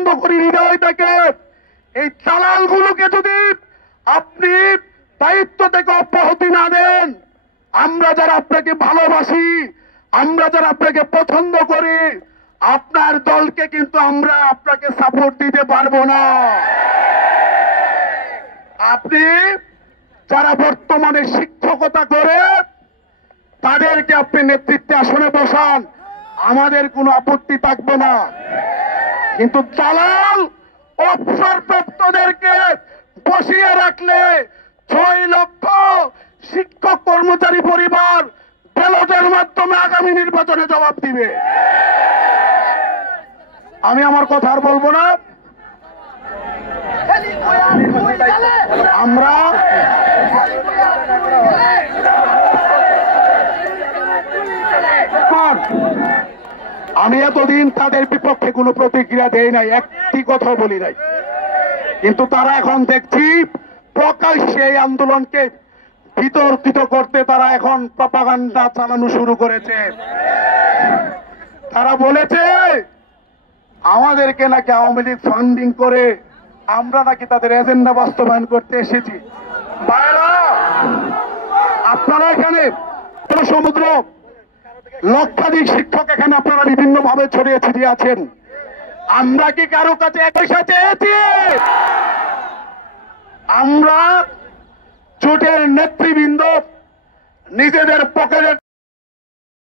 পছন্দ করি হৃদয় থেকে। এই দালালগুলোকে যদি আপনি দায়িত্ব থেকে অব্যাহতি না দেন, আমরা যারা আপনাকে ভালোবাসি, আমরা যারা আপনাকে পছন্দ করি, আপনার দলকে কিন্তু আমরা আপনাকে সাপোর্ট দিতে পারবো না। আপনি যারা বর্তমানে শিক্ষকতা করে তাদেরকে আপনি নেতৃত্বে আসনে বসান, আমাদের কোনো আপত্তি থাকবে না। কিন্তু দালাল অবসরপ্রাপ্তদেরকে বসিয়ে রাখলে 6 লক্ষ শিক্ষক কর্মচারী পরিবার ব্যালটের মাধ্যমে আগামী নির্বাচনে জবাব দিবে। আমি আমার কথা আর বলবো না। আমরা আমি এতদিন তাদের বিপক্ষে কোনো প্রতিক্রিয়া দেই নাই, একটি কথা বলি নাই, কিন্তু তারা এখন দেখছি প্রকাশ্যে এই আন্দোলনকে বিতর্কিত করতে তারা এখন প্রপাগান্ডা চালানো শুরু করেছে। তারা বলেছে আমাদেরকে নাকি আওয়ামী লীগ ফান্ডিং করে আমরা নাকি তাদের এজেন্ডা বাস্তবায়ন করতে এসেছি। ভাইরা, আপনারা এখানে সমুদ্র লক্ষাধিক শিক্ষক এখানে আপনারা বিভিন্ন ভাবে ছড়িয়ে ছিটিয়ে আছেন। আমরা কি কারো কাছে এক পয়সা চেয়েছি? আমরা জোটের নেতৃবৃন্দ নিজেদের পকেটের